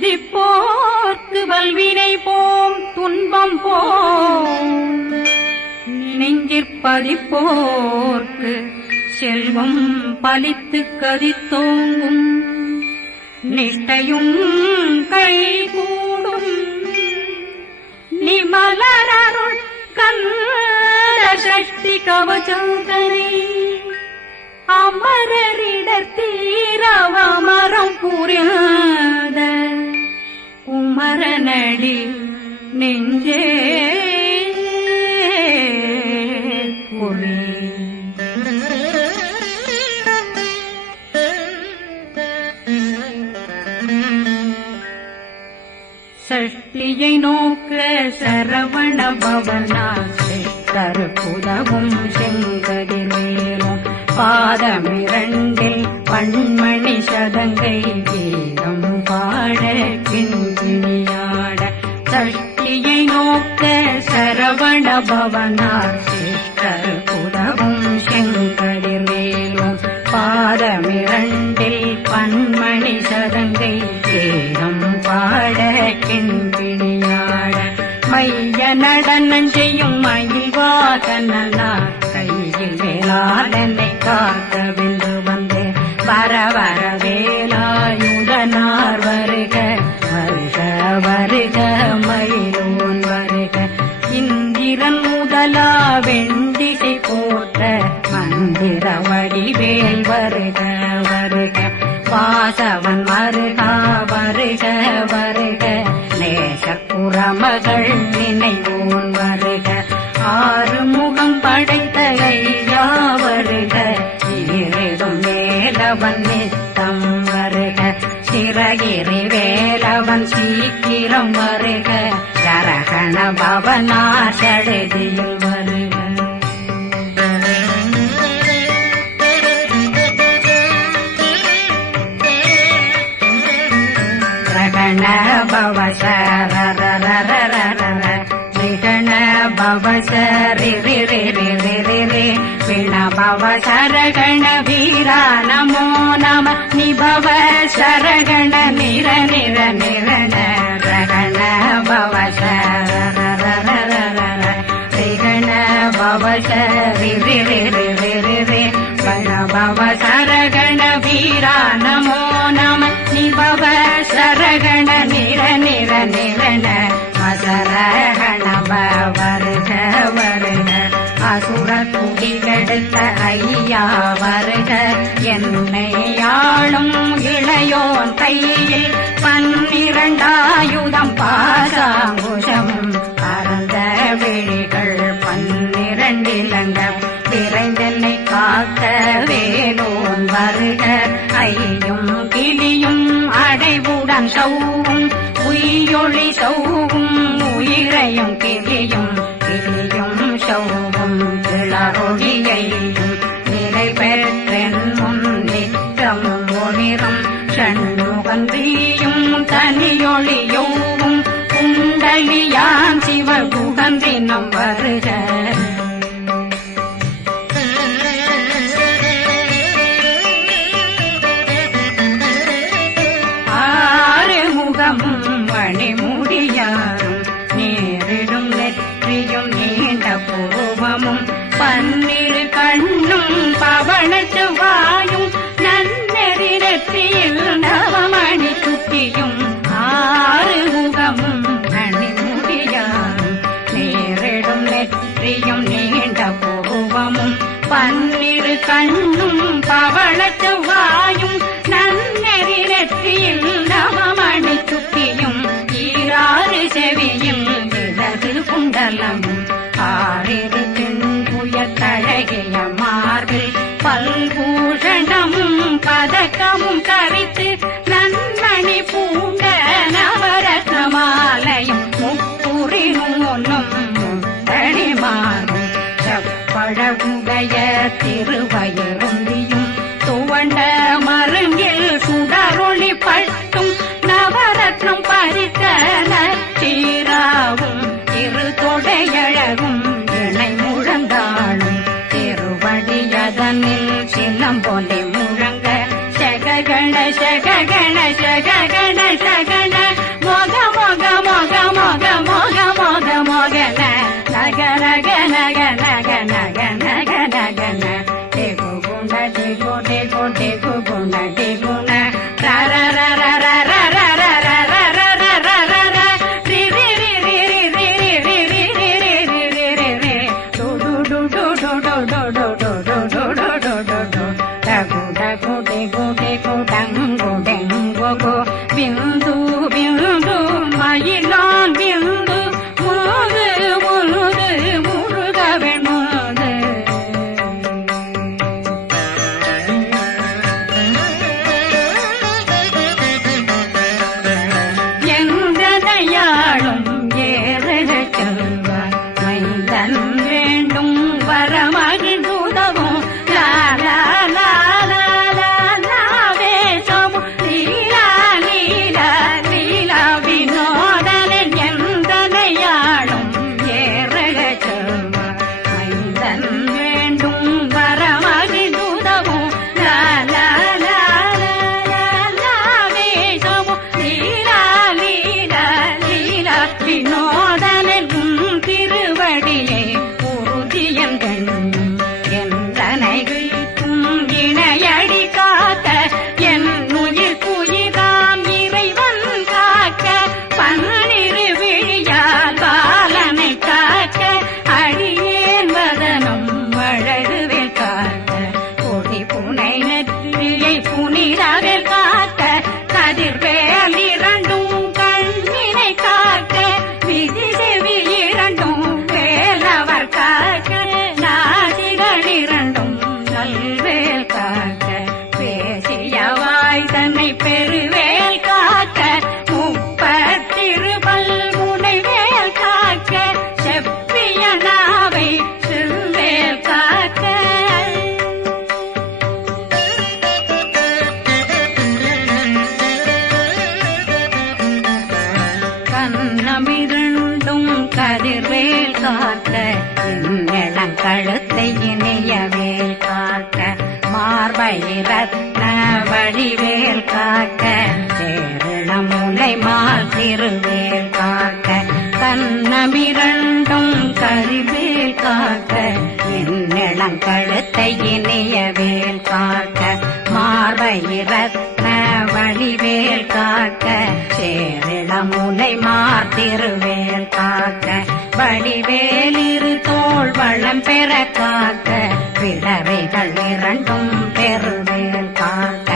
துதிப்போர்க்கு வல்வினை போம் துன்பம் போம் நெஞ்சிற்பதிப்போர்க்கு செல்வம் பலித்து கதித்தோங்கும் நிஷ்டையும் கைகூடும் நிமலரருள் கந்த சக்தி கவசந்தனை அமரரிடர் தீரவமரம் புரியாத குமரனடி நெஞ்சே பொறி சஷ்டியை நோக்க சரவண பவனாசை கருப்புதவும் செங்கதிரேனும் பாதமிரண்டில் பண்மணி சதங்கை கீதம் பாட கிண்கிணியாட சஷ்டியை நோக்க சரவண பவனாசை கருப்புதவும் செங்கதிரேனும் பாதமிரண்டில் பண்மணி சதங்கை கீதம் பாட கிண்கிணியாட மைய நடனம் செய்யும் மயில்வாகனார் கையில் வேளாளனை காக்க வென்று வந்து வர வர வேலாயுதனார் வருக வருக வருக மயிலோன் வருக இந்திரன் முதலா வெண்டிசை போற்ற மந்திர வடிவேல் வருக வருக வாசவன் வருகா வருக வருக நேசப்புறமகள் நினைவோன் வருக ஆறு முகம் படைத்த ஐயா வருக ஈரிடும் வேலவன் நித்தம் வருக சிறகிரி வேலவன் சீக்கிரம் வருக ஜரகண பவனார் சடுதியில் வருக ரகண பவசரரரரரர ரிகண பவசரி பிண பவசரகண வீரா நமோ நம நிபவ சரகண நிர நிர நிரண ரகண பவசரரரரர ரிகண பவசரி பிண பவசரகண வீரா நமோ நம நிபவ சரகண நிர நிர நிரண அசரகண வருக வருக அசுர குடிகெடுத்த ஐயா வருக என்னை ஆளும் இளையோன் கையில் 12 பாசாங்குஷம் பரந்த விழிகள் 12 இலங்கம் விரைந்தென்னை காக்க வேலோன் வருக ஐயும் கிளியும் அடைவுடன் சௌவும் உயிரொளி சௌவும் உயிரையும் கிளியும் கிளியும் சௌவும் கிளரொளியையும் நிலை பெற்றென் முன் நிற்றமும் ஒளிரும் ஷண்முகன் வீயும் தனியொளியோவும் குண்டலியான் சிவகுகந்தினம் வருக மணிமுடியாரும் நேரிடும் நெற்றியும் நீண்ட பூவமும் 12 கண்ணும் பவனத்து வாயும் நன்னெறி நெற்றியில் நவமணி சுட்டியும் 6 முகமும் மணிமுடியாரும் நேரிடும் நெற்றியும் நீண்ட பூவமும் 12 கண்ணும் பவனத்து வாயும் நன்னெறி நெற்றியில் நவமணி சுட்டியும் 6 செவியும் இடது குண்டலம் 6 தென்புய தழகிய மார்பில் பல்பூஷணமும் பதக்கமும் கரித்து நன்மணி பூண்ட நவரத்ன மாலையும் முப்புரி நூலும் முத்தணிமாறும் செப்பழகுடைய திருவயருந்தியும் துவண்ட மருங்கில் சுடரொளி பட்டும் நவரத்னம் பறித்த நச்சீராவும் திருத்தொடையழகும் இணை முழந்தாளும் திருவடியதனில் சிலம்பொலி முழங்க சககண சககண சககண சகண டிகு டிகு டிகு குண டிகுண ர ர ர ர ர ர ர ர ர ர ர ர ர ர ரி ரி ரி ரி ரி ரி ரி ரி ரி ரி ரி ரி ரி ரி டு டு டு டு டு டு டு டு டு டு டு டு டு டு டகு டகு டிகு டிகு டங்கு டெங்கு கு பிந்து பிந்து மயிலான் பிந்து முழுது முழுது முழுகவே முழுது எந்தனையாளும் ஏறக செல்வார் மைந்தன் வேண்டும் வரமகிழ்ந்துதவும் லா லா லா லா லா லா வேஷமும் லீலா லீலா லீலா வினோதனன் எந்தனையாளும் ஏறக செல்வார் மைந்தன் வேண்டும் வரமகிழ்ந்துதவும் லா லா லா லா லா லா வேஷமும் லீலா லீலா லீலா வினோதனன் உன் திருவடியை உறுதியன் என்றனைகளுக்கும் இணையடி காக்க என் உயிர் குயிராம் இறைவன் காக்க பன்னிரு விழியால் பாலனை காக்க அடியேன் வதனம் வழகுவேல் காக்க கொடி புனை நெற்றியை புனிதவேல் காக்க கதிர்வேல் இரண்டும் கண்ணினை காக்க விதி செவி இரண்டும் வேலவர் காக்க நாசிகள் இரண்டும் நல்வேல் காக்க பேசியவாய் தன்னை பெருவேல் காக்க முப்பத்திருபல் முனைவேல் காக்க செப்பிய நாவை செவ்வேல் காக்க கண்ணமிரண்டும் கதிர்வேல் காக்க இளங்கழுத்தை இணையவேல் காக்க மார்பை ரத்ன வடிவேல் காக்க சேரண முலை மால் திருவேல் காக்க கண்ணமிரண்டும் கதிர்வேல் காக்க இளங்கழுத்தை இணையவேல் காக்க மார்பை ரத்ன வடிவேல் காக்க சேரண முலை மார் திருவேல் காக்க வடிவேல் இரு தோள் வளம் பெற காக்க பிறவைகள் இரண்டும் பெருவேல் காக்க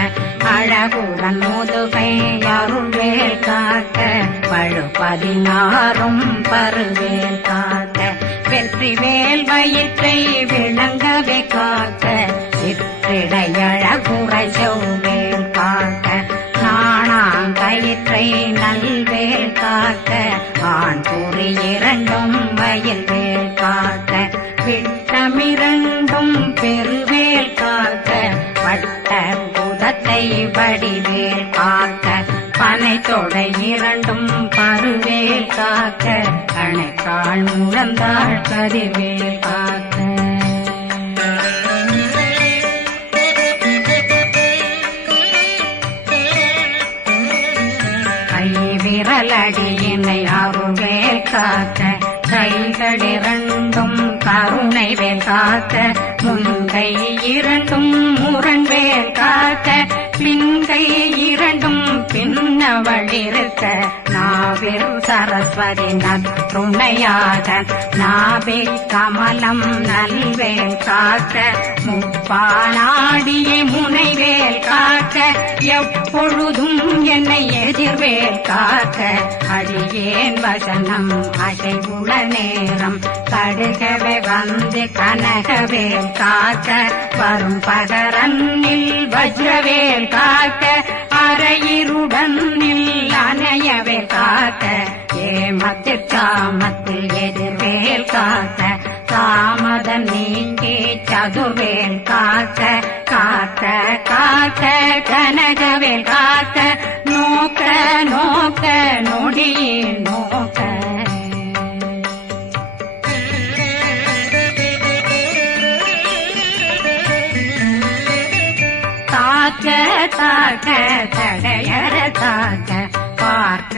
அழகுடன் முதுகை அருள்வேல் காக்க பழு 16 பருவேல் காக்க வெற்றிவேல் வயிற்றை விளங்கவே காக்க சிற்றிடையழகுரை செவ்வேல் காக்க நாணாங்கயிற்றை நல்வேல் காக்க ஆண் குறி இரண்டும் வயல்வேல் காக்க விட்டமிரண்டும் பெருவேல் காக்க வட்ட புதத்தை வடிவேல் காக்க பனை தொடை இரண்டும் பருவேல் காக்க அணைக்கால் முழந்தாள் கதிர்வேல் காக்க விரலடியினை அருள்வேல் காக்க கைகள் இரண்டும் கருணை வேல் காக்க முன்கை இரண்டும் முரண்வேல் காக்க பின்கை இரண்டும் பின்னவளிருக்க நாவில் சரஸ்வதி நற்றுணையாக நாவே கமலம் நல்வேல் காக்க முப்பானாடியை முனைவேல் காக்க எப்பொழுதும் என்னை எதிர்வேல் காக்க அடியேன் வசனம் அசைவுள நேரம் கடுகவே வந்து கனகவேல் காக்க வரும் பகரன்னில் வஜ்ரவேல் காக்க அரையிருடன் அணையவே காக்க ஏமத்தில் காமத்தில் எதிர்வேல் காக்க தாமத நீங்கி சதுர்வேல் காக்க காக்க காக்க கனகவேல் காக்க நோக்க நோக்க நொடியே நோக்க தாக்க தாக்க தடையற தாக்க பார்க்க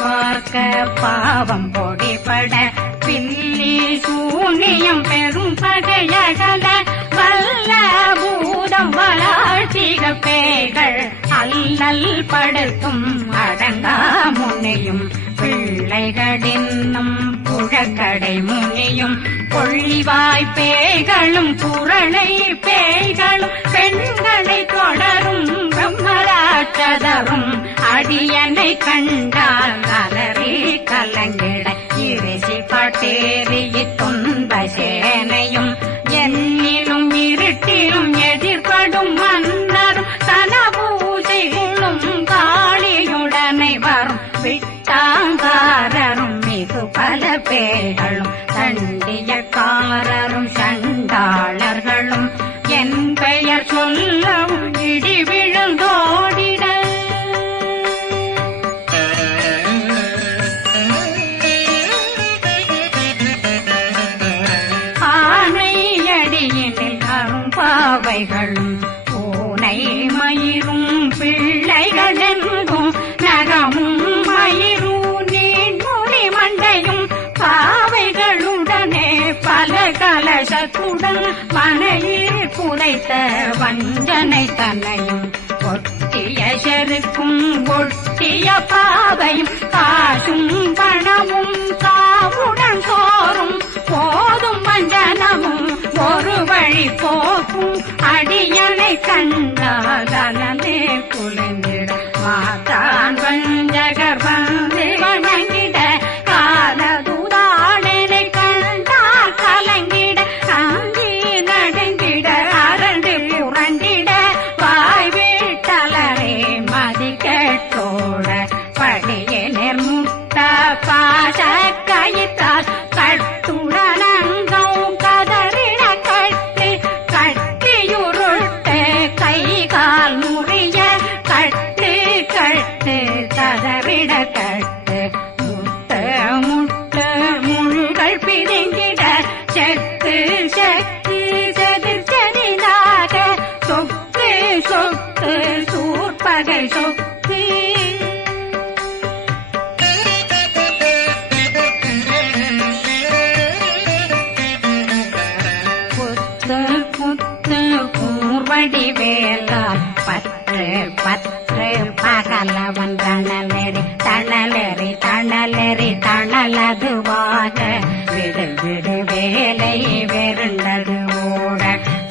பார்க்க பாவம் பொடிபட பில்லி சூனியம் பெரும் பகையகல வல்ல பூதம் அல்லல் படுத்தும் அடங்கா முனையும் பிள்ளைகளின்னும் புழக்கடை முனியும் கொள்ளிவாய் பேய்களும் குரளை பேய்களும் பெண்களை தொடரும் பிரம்மராட்சதரும் அடியனை கண்டால் அலறி கலங்கிட இரிசி பட்டேறிய துன்ப சேனையும் என்னிலும் இருட்டிலும் எதிர்படும் மன்னரும் தனபூசைகளும் காளியுடனை வரும் விட்டாங்காரரும் மிகு பல பேர்களும் தண்டியக்காரரும் சண்டாளர்களும் என் பெயர் சொல்லவும் இடி விழுந்தோடிட ஆனையடியினில் அரும்பாவைகளும் பூனை மயிரும் பிள்ளைகளெங்கும் நகமும் மயிரும் நீண்முடி மண்டையும் பாவைகளுடனே பல கலசத்துடன் மனையில் புதைத்த வஞ்சனை தன்னையும் ஒட்டிய செருக்கும் ஒட்டிய பாவையும் காசும் பணமும் காவுடன் சோறும் போதும் வஞ்சனமும் ஒரு வழி போக்கும் அடியனை கண்டாலே குளிர்ந்திட மாத்தான் வஞ்சகர் வந்து வணங்கிட காலதுதாடனை கண்டால் கலங்கிட அங்கி நடுங்கிட அரண்டு புரண்டிட வாய் வீட்டலரே மதி கேட்டோட படியே நிர்முட்ட பாச கயிற்றால் கட்டுடனங்கும் கதறிட கட்டு கட்டியுருட்டு கை கால் முறிய கட்டு கட்டு கதறிட கட்டு முட்டு முட்டு முள்கள் பிதுங்கிட செக்கு செக்கு செதிர் செதிலாக சொக்கு சொக்கு சூர்பகை சொக்கு புத்து புத்து கூர்வடி வேலால் பற்று பற்று பகலவன் தணலெறி தணலெறி தணலெறி தணலதுவாக விடு விடு வேலை வெருண்டது ஓட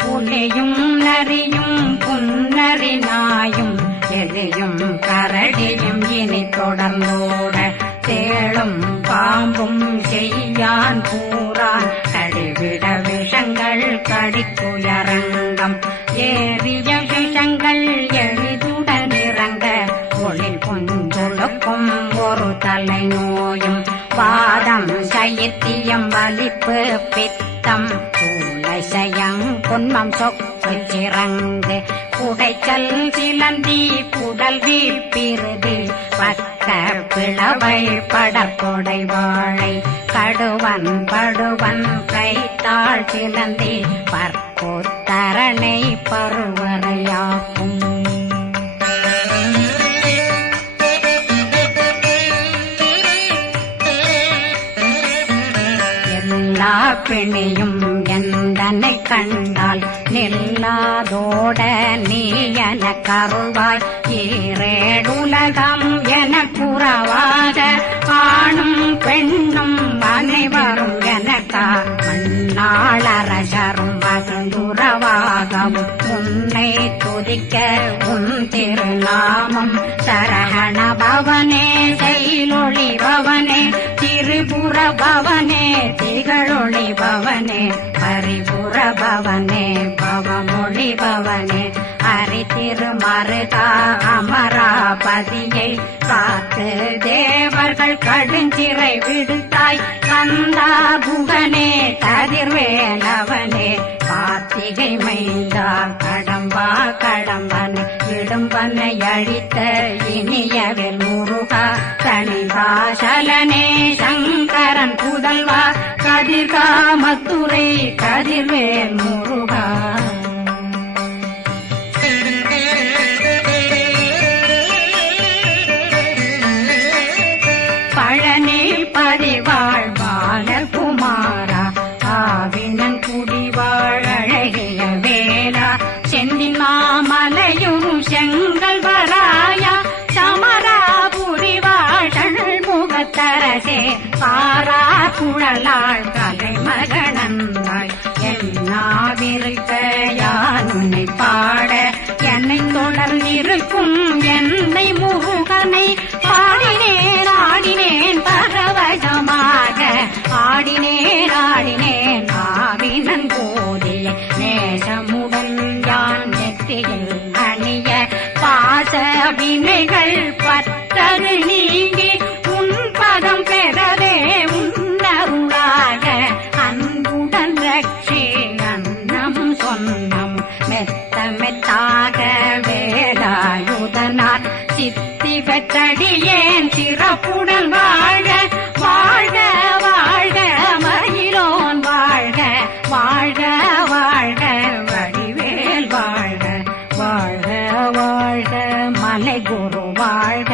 புலியும் நரியும் புன்னரி நாயும் எலியும் கரடியும் இனி தொடர்ந்தோட தேளும் பாம்பும் செய்யான் பூரான் கடிவிட விஷங்கள் கடிக்குயரங்கம் ஏறிய விஷங்கள் எளிதுடன் இறங்க ஒளில் புஞ்சுழுக்கும் ஒரு தலை நோயும் பாதம் சைத்தியம் வலிப்பு பித்தம் சூளைசயம் புன்மம் சொக்கு சிறங்கு குடைச்சல் சிலந்தி குடல் வீப்பிருதி பக்க பிளவை படற்கொடை வாழை கடுவன் படுவன் கைத்தாள் சிலந்தி பற்போத்தரணை பருவரையாக்கும் எல்லா பிணியும் எந்தனை கண்டால் நில்லாதோட நீ என கருள்வாய் ஈரேடுலகம் என குறவாக ஆணும் பெண்ணும் அனைவரும் எனக்கா மண்ணாளரசரும் மகந்துறவாகவும் உன்னை துதிக்க உன் திருநாமம் சரகண பவனே செயலொளி பவனே திரிபுர பவனே திகழொளி பவனே பரிபுர பவனே பவமொழி பவனே ஹரி திருமருகா அமராபதியை காத்து தேவர்கள் கடுஞ்சிறை விடுத்தாய் கந்தா குகனே கதிர்வேலவனே கார்த்திகை மைந்தா கடம்பா கடம்பனை இடும்பனை அழித்த இனியவில் முருகா தனிபாசலனே சங்கரன் புதல்வா கதிர்காமத்துறை கதிர்வேல் முருகா பழனி பதிவாழ் பாலர் குமாரா ஆவினன் குடிவாழ் அழகிய வேலா செந்தில் மாமலையும் செங்கல் வரா அரசே காரா குழலாள் கலைமகனந்தாய் என்னாவிருக்க யான் உன்னை பாட என்னை தொடர்ந்திருக்கும் என்னை முருகனை பாடினேன் ஆடினேன் பரவசமாக ஆடினேன் ஆவினன் போதிய நேசமுடன் யான் நெற்றியில் அணிய பாச வினைகள் பற்றரு நீங்கி உன் பதம் பெறவே உன்னருளாக அன்புடன் ரட்சி அன்னம் சொன்னம் மெத்த மெத்தாக வேலாயுதனார் சித்தி பெற்றடியேன் சிறப்புடன் வாழ வாழ்க வாழ்க மயிலோன் வாழ்க வாழ்க வாழ்க வடிவேல் வாழ்க வாழ்க வாழ்க மலை குரு வாழ்க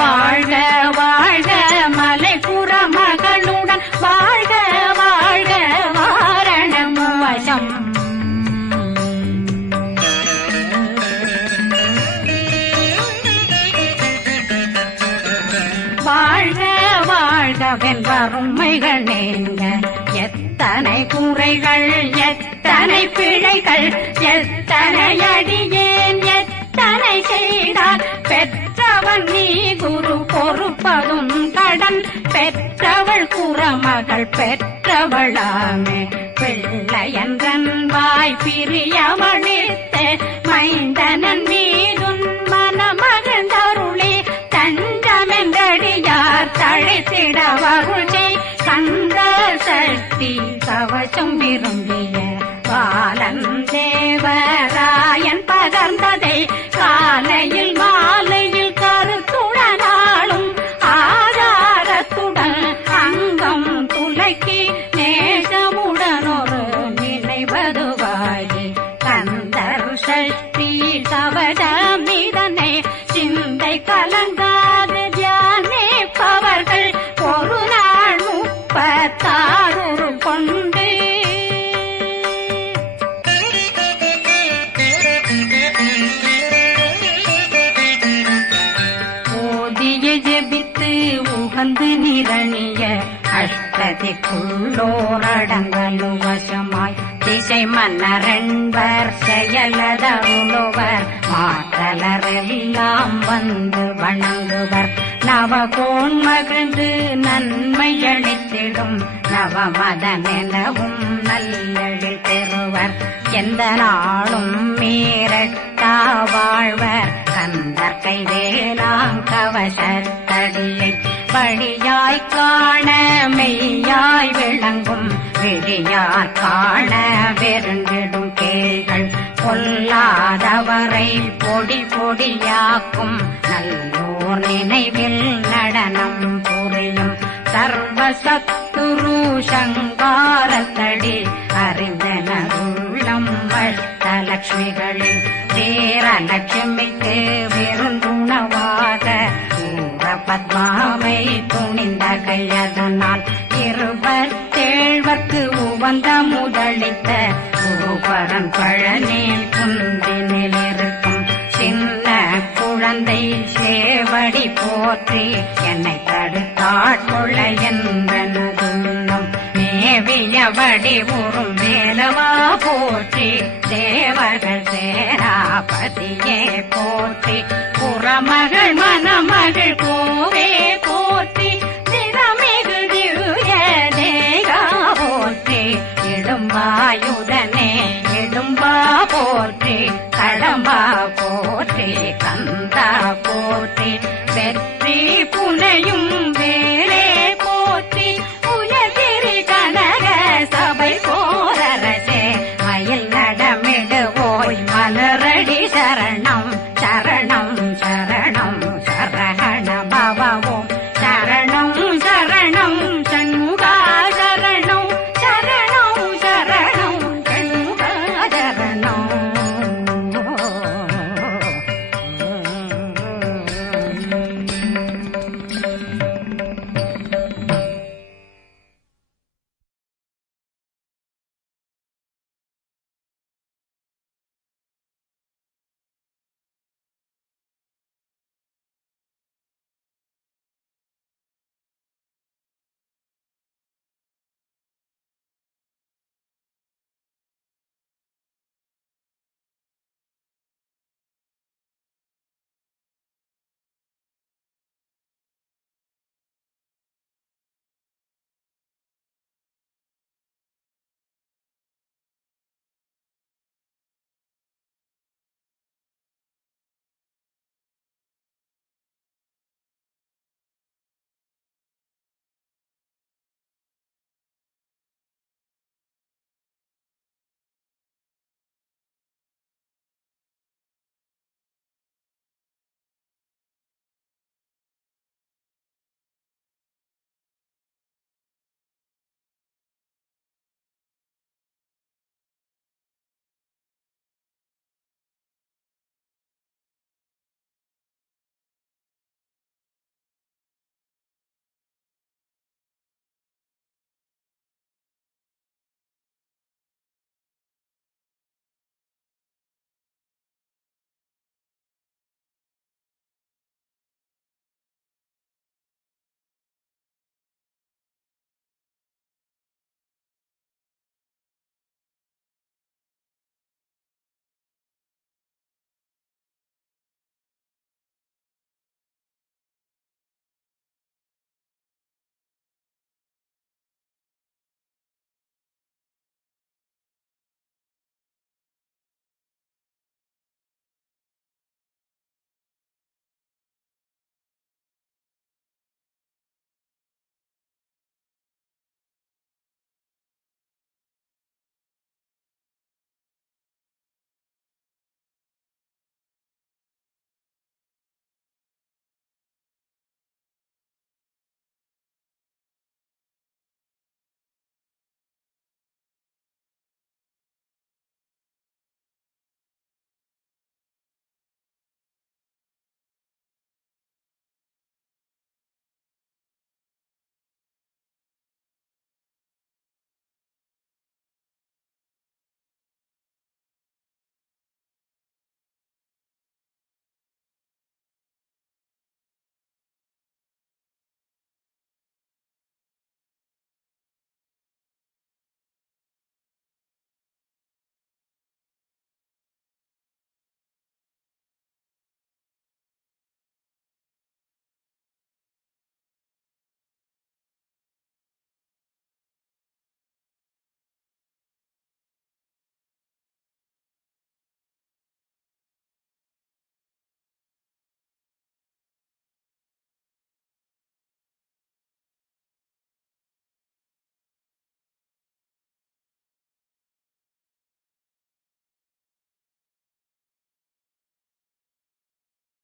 வாழ்க வாழ்க மலை குறமகனுடன் வாழ்க வாழ்க வாரணம் வசம் வாழ்க வாழ்க வெண்பருமைகள் நீங்க எத்தனை குறைகள் எத்தனை பிழைகள் எத்தனை அடியேன் எத்தனை செய்தால் பெற்றவன் நீ குரு பொறுப்பதும் கடன் பெற்றவள் குறமகள் பெற்றவளாமே பிள்ளையன்றன் வாய் பிரியமளித்த மைந்தனன் மீதுன் மனமகந்தருளி தஞ்சமென்றடியார் தழைத்திட வருளை கந்த சக்தி கவசம் விரும்பிய பாலன் தேவராயன் பகர்ந்ததை காலையில் மாலையில் கருத்துடனாலும் ஆதாரத்துடன் அங்கம் துலக்கி நேசமுடனொரு நினைவதுவாகி கந்தர் சக்தி கவசமிதனை சிந்தை கலங்காது தியானிப்பவர்கள் ஒரு நாள் 36 கொண்டு ஓதிய ஜெபித்து உகந்து நிரணிய அஷ்டதிக்குள்ளோரடங்கலு வசமாய் திசை மன்னரன்பர் செயலதருளுவர் மாற்றலரெல்லாம் வந்து வணங்குவர் நவகோன் மகிழ்ந்து நன்மையளித்திடும் நவமதனெனவும் நல்லெழில் பெறுவர் எந்த நாளும் மீறட்டா வாழ்வர் கந்தர் கைவேலாம் கவசத்தடியை வழியாய் காண மெய்யாய் விளங்கும் விழியார் காண வெருண்டிடும் கேள்கள் பொல்லாதவரை பொடி பொடியாக்கும் நல்லோர் நினைவில் நடனம் புரியும் சர்வசத்துரு சங்காரத்தடி அறிந்தனருள்ளம் அஷ்டலட்சுமிகளில் சேரலட்சுமிக்கு விருந்துணவாக பத்மாவை துணிந்த கையதனால் 27 உவந்த முதலித்த குருபரன் பழனி குந்தினில் இருக்கும் சின்ன குழந்தை சேவடி போற்றி என்னை தடுத்தாட்கொள்ள என்பனதுன்னும் மேவியபடி உறும் வேலவா போற்றி தேவர்கள் சேராபதியே போற்றி புறமகள் மணமகள் கோவே போற்றி திறமிகு திவ்ய தேகா போற்றி இடும்பாயுதனே இடும்பா போற்றி கடம்பா போற்றி கந்தா போற்றி வெற்றி புனையும்